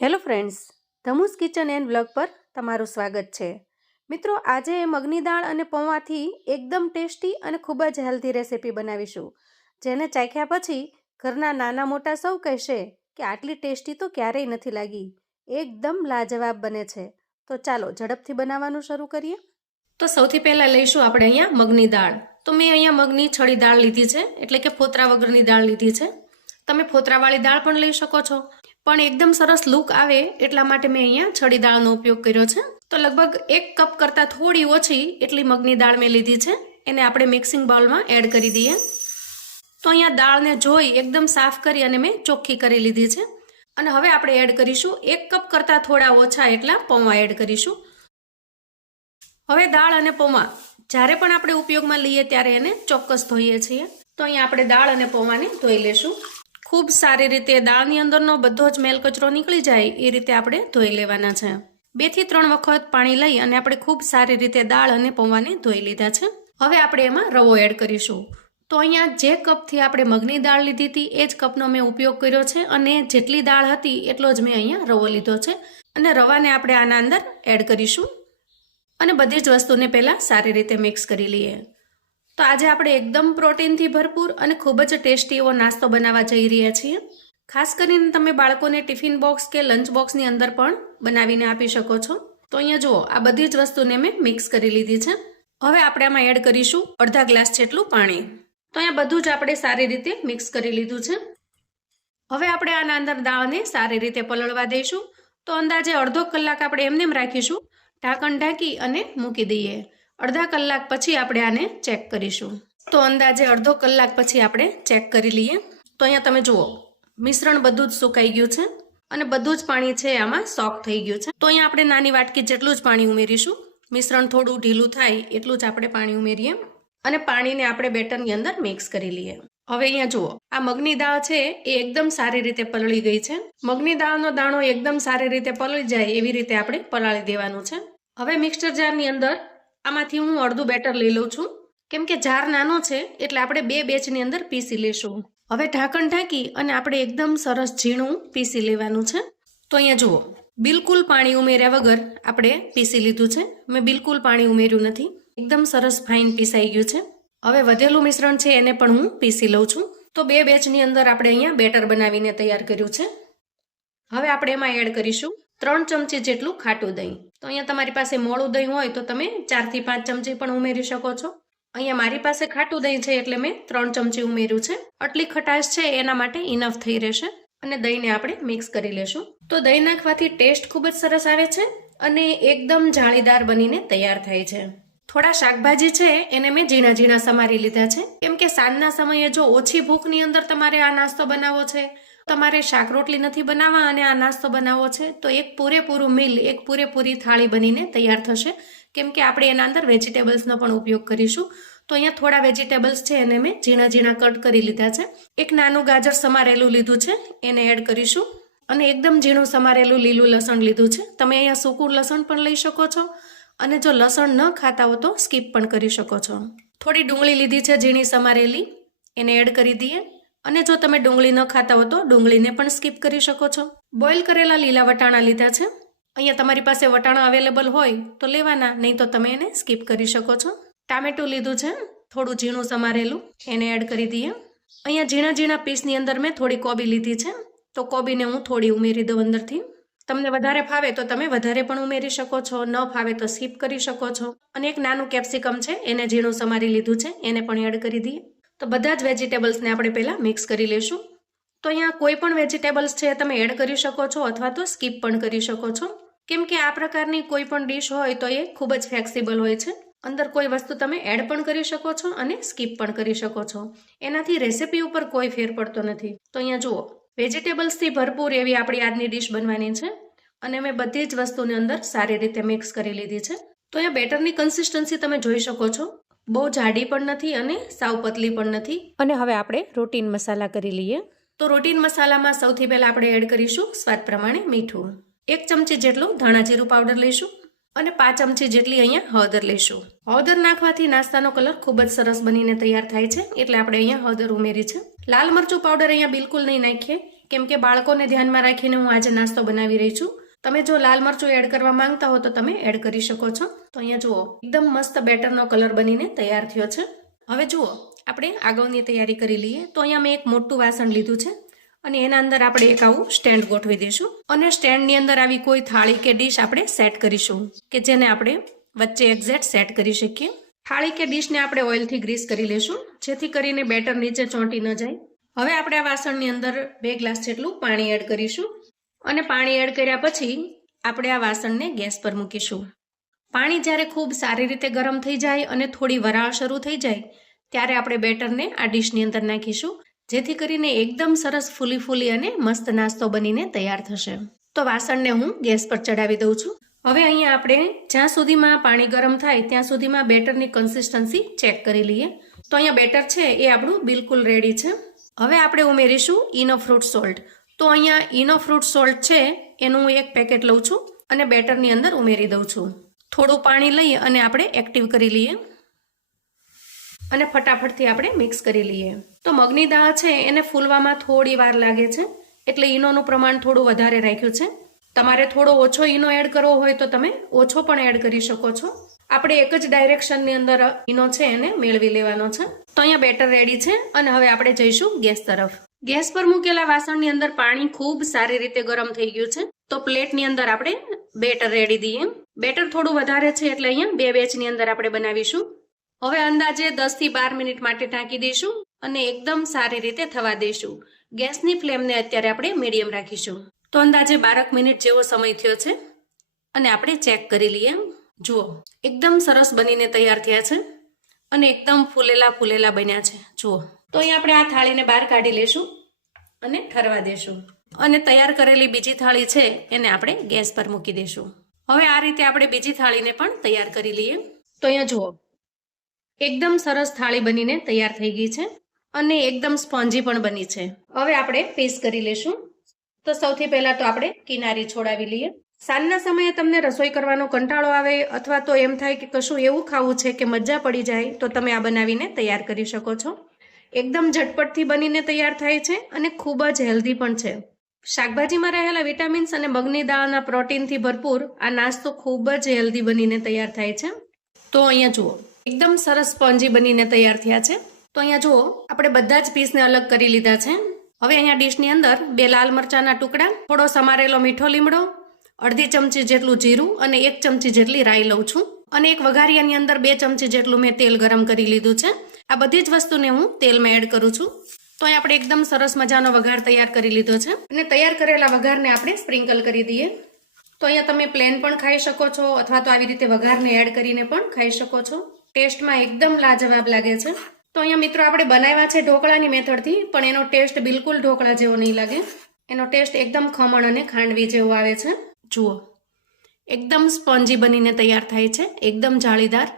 Hello friends, ધમુસ kitchen and blog પર તમારું સ્વાગત છે. મિત્રો, આજે મગની દાળ અને પૌવાથી એકદમ ટેસ્ટી અને ખૂબ જ હેલ્ધી રેસિપી બનાવીશું, જેને ચાખ્યા પછી ઘરના નાના મોટા સૌ કહેશે કે આટલી ટેસ્ટી તો ક્યારેય નથી લાગી, એકદમ લાજવાબ બને છે. તો ચાલો, ઝડપથી બનાવવાનું શરૂ કરીએ. તો સૌથી પહેલાં લઈશું આપણે અહીંયા મગની દાળ. તો મેં અહીંયા મગની છળી દાળ લીધી છે, એટલે કે ફોતરા વગરની દાળ લીધી છે. તમે ફોતરાવાળી દાળ પણ લઈ શકો છો. પણ એકદમ સરસ લુક આવે એટલા માટે મેં અહીંયા છડી દાળનો ઉપયોગ કર્યો છે. તો લગભગ એક કપ કરતાં થોડી ઓછી એટલી મગની દાળ મેં લીધી છે. એને આપણે મિક્સિંગ બાઉલમાં એડ કરી દઈએ. તો અહીંયા દાળને જોઈ એકદમ સાફ કરી અને મેં ચોખ્ખી કરી લીધી છે. અને હવે આપણે એડ કરીશું એક કપ કરતાં થોડા ઓછા એટલા પૌવા એડ કરીશું. હવે દાળ અને પૌવા જ્યારે પણ આપણે ઉપયોગમાં લઈએ ત્યારે એને ચોક્કસ ધોઈએ છીએ. તો અહીંયા આપણે દાળ અને પૌવાને ધોઈ લેશું. ખૂબ સારી રીતે દાળની અંદરનો બધો જ મેલ કચરો નીકળી જાય, એ રીતે આપણે ધોઈ લેવાના છે. બેથી ત્રણ વખત પાણી લઈ અને આપણે ખૂબ સારી રીતે દાળ અને પૌવાને ધોઈ લીધા છે. હવે આપણે એમાં રવો એડ કરીશું. તો અહીંયા જે કપથી આપણે મગની દાળ લીધી હતી, એ જ કપનો મેં ઉપયોગ કર્યો છે અને જેટલી દાળ હતી, એટલો જ મેં અહીંયા રવો લીધો છે. અને રવાને આપણે આના અંદર એડ કરીશું. અને બધી જ વસ્તુને પહેલાં સારી રીતે મિક્સ કરી લઈએ. તો આજે આપણે એકદમ પ્રોટીનથી ભરપૂર અને ખૂબ જ ટેસ્ટી એવો નાસ્તો બનાવવા જઈ રહ્યા છીએ. ખાસ કરીને તમે બાળકોને ટિફિન બોક્સ કે લંચ બોક્સની અંદર પણ બનાવીને આપી શકો છો. તો અહીંયા જુઓ, આ બધી જ વસ્તુને મેં મિક્સ કરી લીધી છે. હવે આપણે આમાં એડ કરીશું અડધા ગ્લાસ જેટલું પાણી. તો અહીંયા બધું જ આપણે સારી રીતે મિક્સ કરી લીધું છે. હવે આપણે આના અંદર દાળને સારી રીતે પલળવા દઈશું. તો અંદાજે અડધો કલાક આપણે એમને રાખીશું. ઢાંકણ ઢાંકી અને મૂકી દઈએ. અડધા કલાક પછી આપણે આને ચેક કરીશું. તો અંદાજે અડધો કલાક પછી આપણે ચેક કરી લઈએ. તો અહીંયા તમે જુઓ, મિશ્રણ બધું જ સુકાઈ ગયું છે અને બધું જ પાણી છે આમાં સોક થઈ ગયું છે. તો અહીંયા આપણે નાની વાટકી જેટલું જ પાણી ઉમેરીશું. મિશ્રણ થોડું ઢીલું થાય એટલું જ આપણે પાણી ઉમેરીએ અને પાણીને આપણે બેટરની અંદર મિક્સ કરી લઈએ. હવે અહીંયા જુઓ, આ મગની દાળ છે એ એકદમ સારી રીતે પલળી ગઈ છે. મગની દાળનો દાણો એકદમ સારી રીતે પલળી જાય એવી રીતે આપણે પલાળી દેવાનું છે. હવે મિક્સર જારની અંદર આમાંથી હું અડધું બેટર લઈ લઉં છું. કેમ કે જાર નાનો છે, એટલે આપણે બે બેચની અંદર પીસી લેશું. હવે ઢાંકણ ઢાંકી અને આપણે એકદમ સરસ ઝીણું પીસી લેવાનું છે. તો અહીંયા જુઓ, બિલકુલ પાણી ઉમેર્યા વગર આપણે પીસી લીધું છે. મેં બિલકુલ પાણી ઉમેર્યું નથી. એકદમ સરસ ફાઇન પીસાઈ ગયું છે. હવે વધેલું મિશ્રણ છે, એને પણ હું પીસી લઉં છું. તો બે બેચની અંદર આપણે અહીંયા બેટર બનાવીને તૈયાર કર્યું છે. હવે આપણે એમાં એડ કરીશું. ત્રણ ચમચી જેટલું ખાટું દહીં. તો અહીંયા તમારી પાસે મોળું દહીં હોય તો તમે ચારથી પાંચ ચમચી પણ ઉમેરી શકો છો. અહીંયા મારી પાસે ખાટું દહીં છે એટલે મેં ત્રણ ચમચી ઉમેર્યું છે. આટલી ખટાશ છે એના માટે ઇનફ થઈ રહેશે અને દહીંને આપણે મિક્સ કરી લેશું. તો દહીં નાખવાથી ટેસ્ટ ખૂબ જ સરસ આવે છે અને એકદમ જાળીદાર બનીને તૈયાર થાય છે. થોડા શાકભાજી છે એને મેં ઝીણા ઝીણા સમારી લીધા છે. કેમ કે સાંજના સમયે જો ઓછી ભૂખની અંદર તમારે આ નાસ્તો બનાવવો છે તમારે શાક રોટલી નથી બનાવવા અને આ નાસ્તો બનાવવો છે, તો એક પૂરેપૂરું મિલ, એક પૂરેપૂરી થાળી બનીને તૈયાર થશે. કેમ કે આપણે એના અંદર વેજીટેબલ્સનો પણ ઉપયોગ કરીશું. તો અહીંયા થોડા વેજીટેબલ્સ છે, એને મેં ઝીણા ઝીણા કટ કરી લીધા છે. એક નાનું ગાજર સમારેલું લીધું છે, એને એડ કરીશું. અને એકદમ ઝીણું સમારેલું લીલું લસણ લીધું છે. તમે અહીંયા સૂકું લસણ પણ લઈ શકો છો અને જો લસણ ન ખાતા હો તો સ્કીપ પણ કરી શકો છો. થોડી ડુંગળી લીધી છે ઝીણી સમારેલી, એને એડ કરી દઈએ. અને જો તમે ડુંગળી ન ખાતા હો તો ડુંગળીને પણ સ્કીપ કરી શકો છો. બોઇલ કરેલા લીલા વટાણા લીધા છે. અહીંયા તમારી પાસે વટાણા અવેલેબલ હોય તો લેવાના, નહીં તો તમે એને સ્કીપ કરી શકો છો. ટામેટું લીધું છે. થોડું ઝીણું સમારેલું, એને એડ કરી દઈએ. અહીંયા ઝીણા ઝીણા પીસની અંદર મેં થોડી કોબી લીધી છે. તો કોબીને હું થોડી ઉમેરી દઉં અંદરથી. તમને વધારે ફાવે તો તમે વધારે પણ ઉમેરી શકો છો. ન ફાવે તો સ્કીપ કરી શકો છો. અને એક નાનું કેપ્સિકમ છે, એને ઝીણું સમારી લીધું છે, એને પણ એડ કરી દઈએ. તો બધા જ વેજીટેબલ્સને આપણે પહેલાં મિક્સ કરી લઈશું તો અહીંયા કોઈ પણ વેજીટેબલ્સ છે તમે એડ કરી શકો છો અથવા તો સ્કીપ પણ કરી શકો છો. કેમ કે આ પ્રકારની કોઈ પણ ડીશ હોય તો એ ખૂબ જ ફ્લેક્સિબલ હોય છે. અંદર કોઈ વસ્તુ તમે એડ પણ કરી શકો છો અને સ્કીપ પણ કરી શકો છો. એનાથી રેસિપી ઉપર કોઈ ફેર પડતો નથી. તો અહીંયા જુઓ, વેજીટેબલ્સથી ભરપૂર એવી આપણી આજની ડીશ બનવાની છે અને મેં બધી જ વસ્તુની અંદર સારી રીતે મિક્સ કરી લીધી છે. તો અહીંયા બેટરની કન્સિસ્ટન્સી તમે જોઈ શકો છો. બહુ જાડી પણ નથી અને સાવ પતલી પણ નથી. અને હવે આપણે રોટીન મસાલા કરી લઈએ. તો રોટીન મસાલામાં સૌથી પહેલાં આપણે એડ કરીશું સ્વાદ પ્રમાણે મીઠું. એક ચમચી જેટલું ધાણા જીરું પાવડર લઈશું અને પાંચ ચમચી જેટલી અહીંયા હળદર લઈશું. હળદર નાખવાથી નાસ્તાનો કલર ખૂબ જ સરસ બનીને તૈયાર થાય છે. એટલે આપણે અહીંયા હળદર ઉમેરી છે. લાલ મરચું પાવડર અહીંયા બિલકુલ નહીં નાખીએ. કેમ કે બાળકોને ધ્યાનમાં રાખીને હું આજે નાસ્તો બનાવી રહી છું. તમે જો લાલ મરચું એડ કરવા માંગતા હો તો તમે એડ કરી શકો છો. તો અહીંયા જુઓ, એકદમ મસ્ત બેટરનો કલર બનીને તૈયાર થયો છે. હવે જુઓ, આપણે આગળની તૈયારી કરી લઈએ. તો અહીંયા મેં એક મોટું વાસણ લીધું છે. અને એના અંદર આપણે એક આવું સ્ટેન્ડ ગોઠવી દઈશું. અને સ્ટેન્ડની અંદર આવી કોઈ થાળી કે ડીશ આપણે સેટ કરીશું, કે જેને આપણે વચ્ચે એક્ઝેક્ટ સેટ કરી શકીએ. થાળી કે ડીશને આપણે ઓઇલથી ગ્રીસ કરી લેશું જેથી કરીને બેટર નીચે ચોંટી ન જાય. હવે આપણે આ વાસણની અંદર બે ગ્લાસ જેટલું પાણી એડ કરીશું. અને પાણી એડ કર્યા પછી આપણે આ વાસણને ગેસ પર મૂકીશું. પાણી જ્યારે ખૂબ સારી રીતે ગરમ થઈ જાય અને થોડી વરાળ શરૂ થઈ જાય, ત્યારે આપણે બેટરને આ ડીશની અંદર નાખીશું, જેથી કરીને એકદમ સરસ ફૂલી ફૂલી અને મસ્ત નાસ્તો બનીને તૈયાર થશે. તો વાસણને હું ગેસ પર ચડાવી દઉં છું. હવે અહીંયા આપણે જ્યાં સુધીમાં પાણી ગરમ થાય, ત્યાં સુધીમાં બેટરની કન્સિસ્ટન્સી ચેક કરી લઈએ. તો અહીંયા બેટર છે એ આપણું બિલકુલ રેડી છે. હવે આપણે ઉમેરીશું ઈનો ફ્રૂટ સોલ્ટ તો અહીંયા ઈનો ફ્રૂટ સોલ્ટ છે, એનું હું એક પેકેટ લઉં છું અને બેટરની અંદર ઉમેરી દઉં છું. થોડું પાણી લઈ અને આપણે એક્ટિવ કરી લઈએ. અને ફટાફટથી આપણે મિક્સ કરી લઈએ. તો મગની દાળ છે, એને ફૂલવામાં થોડી વાર લાગે છે, એટલે ઈનોનું પ્રમાણ થોડું વધારે રાખ્યું છે. તમારે થોડો ઓછો ઈનો એડ કરવો હોય તો તમે ઓછો પણ એડ કરી શકો છો. આપણે એક જ ડાયરેક્શનની અંદર ઈનો છે એને મેળવી લેવાનો છે. તો અહીંયા બેટર રેડી છે અને હવે આપણે જઈશું ગેસ તરફ. ગેસ પર મૂકેલા વાસણની અંદર પાણી ખૂબ સારી રીતે ગરમ થઈ ગયું છે. તો પ્લેટની અંદર આપણે બેટર રેડી દઈએ. બેટર થોડું વધારે છે એટલે અહીંયા બે બેચની અંદર આપણે બનાવીશું. હવે અંદાજે દસથી બાર મિનિટ માટે ઢાંકી દઈશું અને એકદમ સારી રીતે થવા દઈશું. ગેસની ફ્લેમને અત્યારે આપણે મીડિયમ રાખીશું. તો અંદાજે બારક મિનિટ જેવો સમય થયો છે. અને આપણે ચેક કરી લઈએ. જુઓ, એકદમ સરસ બનીને તૈયાર થયા છે અને એકદમ ફૂલેલા ફૂલેલા બન્યા છે. જુઓ. તો અહીં આપણે આ થાળીને બહાર કાઢી લેશું અને ઠરવા દેશું. અને તૈયાર કરેલી બીજી થાળી છે, એને આપણે ગેસ પર મૂકી દેશું. હવે આ રીતે આપણે બીજી થાળીને પણ તૈયાર કરી લઈએ. તો અહીંયા જુઓ. એકદમ સરસ થાળી બનીને તૈયાર થઈ ગઈ છે અને એકદમ સ્પોન્જી પણ બની છે. હવે આપણે પીસ કરી લેશું. તો સૌથી પહેલા તો આપણે કિનારી છોડાવી લઈએ. સાંજના સમયે તમને રસોઈ કરવાનો કંટાળો આવે અથવા તો એમ થાય કે કશું એવું ખાવું છે કે મજા પડી જાય, તો તમે આ બનાવીને તૈયાર કરી શકો છો. એકદમ ઝટપટથી બનીને તૈયાર થાય છે અને ખૂબ જ હેલ્ધી પણ છે. શાકભાજીમાં રહેલા વિટામિન્સ અને મગની દાળના પ્રોટીનથી ભરપૂર આ નાસ્તો ખૂબ જ હેલ્ધી બનીને તૈયાર થાય છે. તો અહીંયા જુઓ, એકદમ સરસ સ્પોન્જી બનીને તૈયાર થયા છે. તો અહીંયા જુઓ, આપણે બધા જ પીસને અલગ કરી લીધા છે. હવે અહીંયા ડીશની અંદર બે લાલ મરચાના ટુકડા, થોડો સમારેલો મીઠો લીમડો, અડધી ચમચી જેટલું જીરું અને એક ચમચી જેટલી રાઈ લઉં છું. અને એક વઘારિયાની અંદર બે ચમચી જેટલું મેં તેલ ગરમ કરી લીધું છે. આ બધી જ વસ્તુને હું તેલમાં એડ કરું છું. તો અહીં આપણે એકદમ સરસ મજાનો વઘાર તૈયાર કરી લીધો છે. અને તૈયાર કરેલા વઘારને આપણે સ્પ્રિંકલ કરી દઈએ. તો અહીંયા તમે પ્લેન પણ ખાઈ શકો છો, અથવા તો આવી રીતે વઘારને એડ કરીને પણ ખાઈ શકો છો. ટેસ્ટમાં એકદમ લાજવાબ લાગે છે. તો અહીંયા મિત્રો આપણે બનાવ્યા છે ઢોકળાની મેથડથી, પણ એનો ટેસ્ટ બિલકુલ ઢોકળા જેવો નહીં લાગે. એનો ટેસ્ટ એકદમ ખમણ અને ખાંડવી જેવો આવે છે. જુઓ. એકદમ સ્પોન્જી બનીને તૈયાર થાય છે. એકદમ જાળીદાર.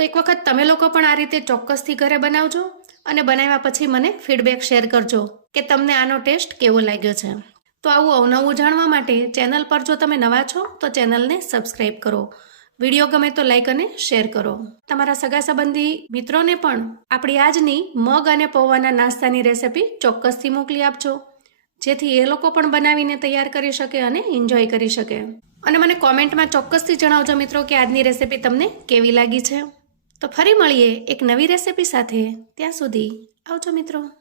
તો એક વખત તમે લોકો પણ આ રીતે ચોક્કસથી ઘરે બનાવજો અને બનાવ્યા પછી મને ફીડબેક શેર કરજો કે તમને આનો ટેસ્ટ કેવો લાગ્યો છે. તો આવું અવનવું જાણવા માટે ચેનલ પર જો તમે નવા છો, તો ચેનલને સબસ્ક્રાઈબ કરો. વીડિયો ગમે તો લાઈક અને શેર કરો. તમારા સગા સંબંધી મિત્રોને પણ આપણી આજની મગ અને પૌવાના નાસ્તાની રેસિપી ચોક્કસથી મોકલી આપજો. જેથી એ લોકો પણ બનાવીને તૈયાર કરી શકે અને એન્જોય કરી શકે. અને મને કોમેન્ટમાં ચોક્કસથી જણાવજો મિત્રો કે આજની રેસિપી તમને કેવી લાગી છે. તો ફરી મળીએ એક નવી રેસિપી સાથે. ત્યાં સુધી આવજો મિત્રો.